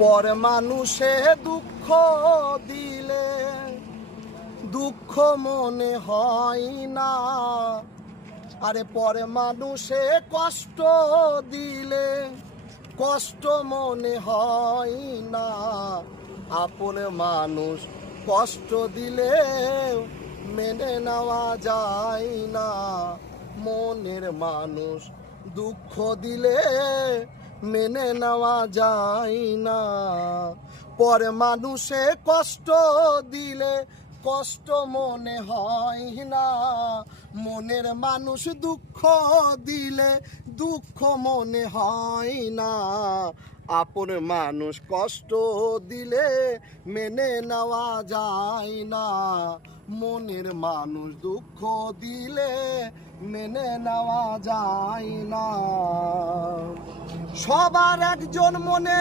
পর মানুষে দুঃখ দিলে দুঃখ মনে হয় না, আরে পর মানুষে কষ্ট দিলে কষ্ট মনে হয় না। আপন মানুষ কষ্ট দিলে মেনে নেওয়া যায় না, মনের মানুষ দুঃখ দিলে মেনে নেওয়া যায় না। পর মানুষে কষ্ট দিলে কষ্ট মনে হয় না, মনের মানুষ দুঃখ দিলে দুঃখ মনে হয় না। আপন মানুষ কষ্ট দিলে মেনে নেওয়া যায় না, মনের মানুষ দুঃখ দিলে মেনে নেওয়া যায় না। সবার একজন মনে